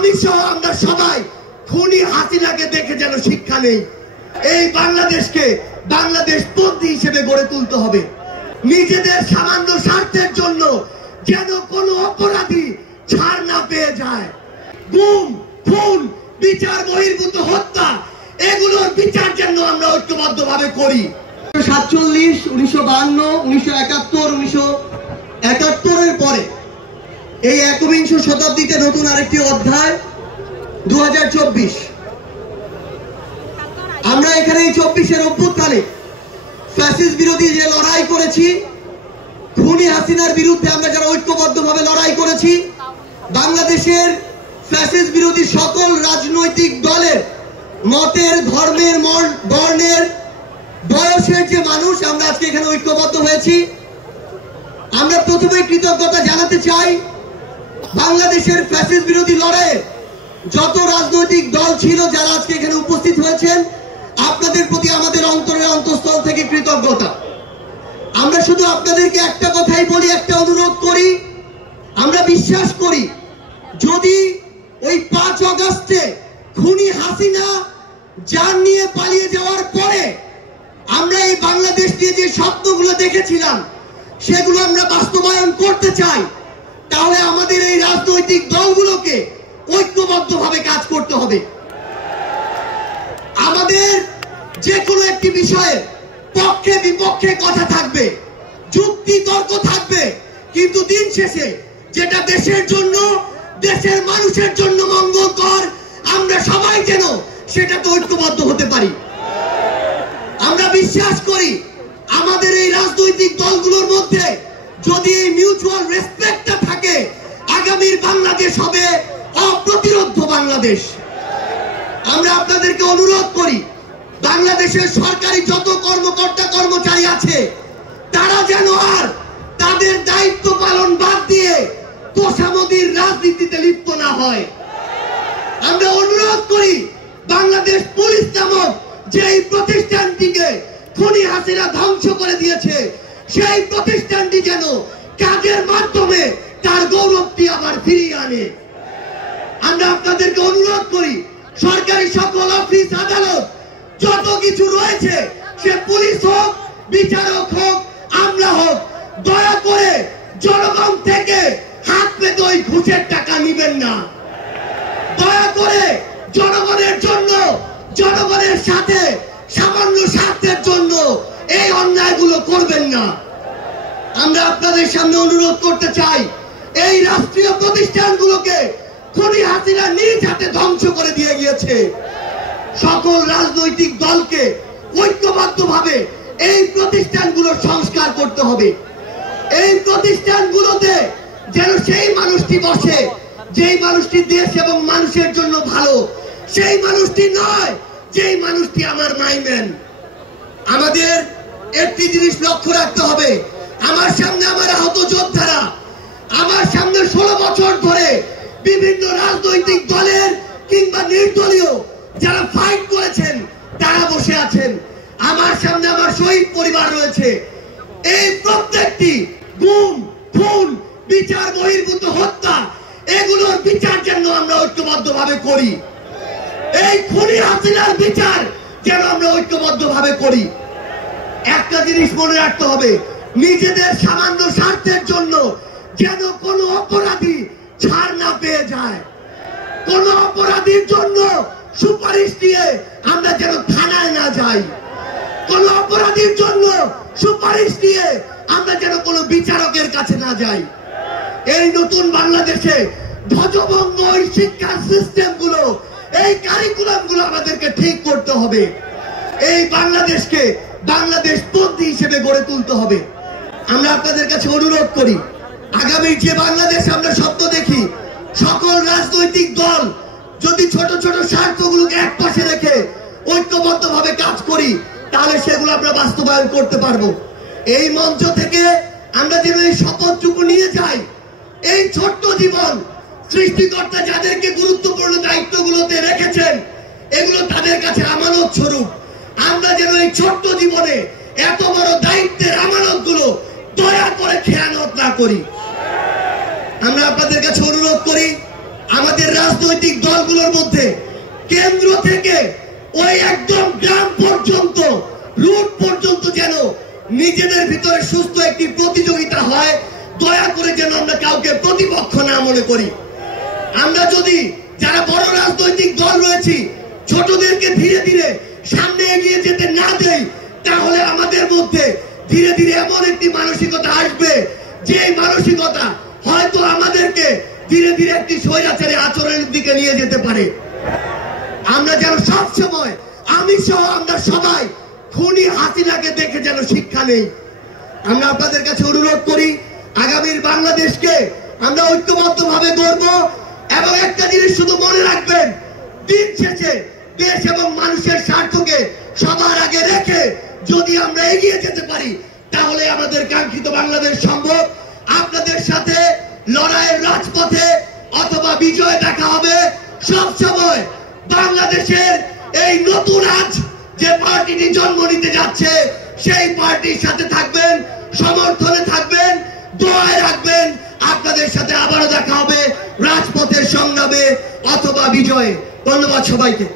আমি সহ আমরা সবাই খুনি হাসিনাকে দেখে যেন শিক্ষা নেই। এই বাংলাদেশকে বাংলাদেশ পন্থী হিসেবে গড়ে তুলতে হবে। নিজেদের সামান্য স্বার্থের জন্য যেন কোনো অপরাধী ছাড় না পেয়ে যায়। গুম, খুন, বিচার বহির্ভূত হত্যা, এগুলোর বিচার যেন আমরা ঐক্যবদ্ধভাবে করি। 1947, 1952, 1971, 1971 পরে এই একবিংশ শতাব্দীতে নতুন আরেকটি অধ্যায় 2024। আমরা এখানে এই 24-এর অভ্যুত্থানে ফ্যাসিস্ট বিরোধী যে লড়াই করেছি, খুনি হাসিনার বিরুদ্ধে আমরা যারা ঐক্যবদ্ধভাবে লড়াই করেছি, বাংলাদেশের ফ্যাসিস্ট বিরোধী সকল রাজনৈতিক দলের মতের, ধর্মের, বর্ণের, বয়সের যে মানুষ আমরা আজকে এখানে ঐক্যবদ্ধ হয়েছি। আমরা প্রথমে কৃতজ্ঞতা জানাতে চাই বাংলাদেশের ফ্যাসিস্ট বিরোধী লড়াইয়ে যত রাজনৈতিক দল ছিল যারা আজকে এখানে উপস্থিত হয়েছেন, আপনাদের প্রতি আমাদের অন্তরের অন্তঃস্থল থেকে কৃতজ্ঞতা। আমরা শুধু আপনাদেরকে একটা কথাই বলি, একটা অনুরোধ করি। আমরা বিশ্বাস করি যদি ওই 5 আগস্টে খুনি হাসিনা জান নিয়ে পালিয়ে যাওয়ার পরে আমরা এই বাংলাদেশ নিয়ে যে স্বপ্নগুলো দেখেছিলাম সেগুলো আমরা বাস্তবায়ন করতে চাই, তাহলে আমাদের এই রাজনৈতিক দলগুলোকে ঐক্যবদ্ধভাবে কাজ করতে হবে। আমাদের যে কোনো একটি বিষয়ে পক্ষে বিপক্ষে কথা থাকবে, যুক্তি তর্ক থাকবে, কিন্তু দিন শেষে যেটা দেশের জন্য, দেশের মানুষের জন্য মঙ্গলকর, আমরা সবাই যেন সেটাতে ঐক্যবদ্ধ হতে পারি। আমরা বিশ্বাস করি আমাদের এই রাজনৈতিক দলগুলোর মধ্যে যদি এই মিউচুয়াল রেসপেক্টটা থাকে, আগামীর বাংলাদেশ হবে অপ্রতিরোধ্য বাংলাদেশ। আমরা আপনাদেরকে অনুরোধ করি বাংলাদেশের সরকারি যত কর্মকর্তা কর্মচারী আছে তারা যেন আর তাদের দায়িত্ব পালন বাদ দিয়ে তোষামোদীর রাজনীতিতে লিপ্ত না হয়। আমরা অনুরোধ করি বাংলাদেশ পুলিশ নামক যেই প্রতিষ্ঠানটিকে খুনি হাসিনা ধ্বংস করে দিয়েছে, সেই প্রতিষ্ঠানটি যেন কাজের মাধ্যমে তার গৌরবটি আবার ফিরিয়ে আনে। আমরা আপনাদেরকে অনুরোধ করি সরকারি সকল অফিস আদালত যত কিছু রয়েছে, সে পুলিশ হোক, বিচারক হোক, আমলা হোক, দয়া করে জনগণ থেকে হাত পেতে ওই ঘুষের টাকা নিবেন না। দয়া করে জনগণের জন্য, জনগণের সাথে সামান্য স্বার্থের জন্য এই অন্যায়গুলো করবেন না। আমরা আপনাদের সামনে অনুরোধ করতে চাই এই রাষ্ট্রীয় প্রতিষ্ঠানগুলোকে খুনি হাসিনা নিজ হাতে ধ্বংস করে দিয়ে গিয়েছে। সকল রাজনৈতিক দলকে ঐক্যবদ্ধভাবে এই প্রতিষ্ঠানগুলোর সংস্কার করতে হবে। এই প্রতিষ্ঠানগুলোতে যেন সেই মানুষটি বসে যেই মানুষটি দেশ এবং মানুষের জন্য ভালো, সেই মানুষটি নয় যেই মানুষটি আমার মাইম্যান। আমাদের একটি জিনিস লক্ষ্য রাখতে হবে, আমার সামনে আমার আহত যোদ্ধারা, আমার সামনে 16 বছর ধরে বিভিন্ন রাজনৈতিক দলের কিংবা নির্দলীয় যারা ফাইট করেছেন তারা বসে আছেন। আমার সামনে আমার শহীদ পরিবার রয়েছে। এই প্রত্যেকটি গুম, খুন, বিচার বহির্ভূত হত্যা, এগুলোর বিচার যেন আমরা ঐক্যবদ্ধভাবে করি। এই খুনি হাসিনার বিচার যেন আমরা ঐক্যবদ্ধভাবে করি। একটা জিনিস মনে রাখতে হবে, নিজেদের সামান্য স্বার্থের জন্য যেন কোনো অপরাধী ছাড় না পেয়ে যায়। কোন অপরাধীর জন্য সুপারিশ দিয়ে আমরা যেন থানায় না যাই। কোন অপরাধীর জন্য সুপারিশ দিয়ে আমরা যেন কোনো বিচারকের কাছে না যাই। এই নতুন বাংলাদেশে ধ্বজভঙ্গ এই শিক্ষার সিস্টেম গুলো, এই কারিকুলাম গুলো আমাদেরকে ঠিক করতে হবে। এই বাংলাদেশকে বাংলাদেশ পন্থী হিসেবে গড়ে তুলতে হবে। আমরা আপনাদের কাছে অনুরোধ করি, আগামী যে বাংলাদেশ আমরা স্বপ্ন দেখি, সকল রাজনৈতিক দল যদি ছোট ছোট স্বার্থগুলোকে এক পাশে রেখে ঐক্যবদ্ধভাবে কাজ করি, তাহলে সেগুলো আমরা বাস্তবায়ন করতে পারবো। এই মঞ্চ থেকে আমরা যেন এই শপথটুকু নিয়ে যাই, এই ছোট্ট জীবন সৃষ্টিকর্তা যাদেরকে গুরুত্বপূর্ণ দায়িত্বগুলোতে রেখেছেন, এগুলো তাদের কাছে আমানত স্বরূপ। আমরা যেন এই ছোট্ট জীবনে এত বড় দায়িত্বের আমানত গুলো দয়া করে খেয়ানত না করি। আমরা আপনাদের কাছে অনুরোধ করি, আমাদের রাজনৈতিক দলগুলোর মধ্যে কেন্দ্র থেকে ওই একদম গ্রাম পর্যন্ত, রুট পর্যন্ত যেন নিজেদের ভিতরে সুস্থ একটি প্রতিযোগিতা হয়। দয়া করে যেন আমরা কাউকে প্রতিপক্ষ না মনে করি। আমরা যদি যারা বড় রাজনৈতিক দল রয়েছি ছোটদেরকে ধীরে ধীরে সামনে এগিয়ে যেতে না দেই, তাহলে আমাদের মধ্যে ধীরে ধীরে এমন একটি মানসিকতা আসবে, যে মানসিকতা হয়তো আমাদেরকে ধীরে ধীরে একটি স্বৈরাচারী আচরণের দিকে নিয়ে যেতে পারে। আমরা যেন সবসময়, আমি সহ আমরা সবাই খুনি হাসিনাকে দেখে যেন শিক্ষা নেই। আমরা আপনাদের কাছে অনুরোধ করি, আগামীর বাংলাদেশকে আমরা ঐক্যবদ্ধভাবে গড়ব। এবং একটা জিনিস শুধু মনে রাখবেন, দিন শেষে দেশ এবং মানুষের স্বার্থকে সবার আগে রেখে যদি আমরা এগিয়ে যেতে পারি, তাহলে আমাদের কাঙ্ক্ষিত বাংলাদেশ সম্ভব। আপনাদের সাথে লড়াইয়ের রাজপথে অথবা বিজয় দেখা হবে। সব সময় বাংলাদেশের এই নতুন আজ যে পার্টিটি জন্ম নিতে যাচ্ছে, সেই পার্টির সাথে থাকবেন, সমর্থনে থাকবেন, দোয়ায় রাখবেন। আপনাদের সাথে আবারও দেখা হবে রাজপথের সংগ্রামে অথবা বিজয়ে। ধন্যবাদ সবাইকে।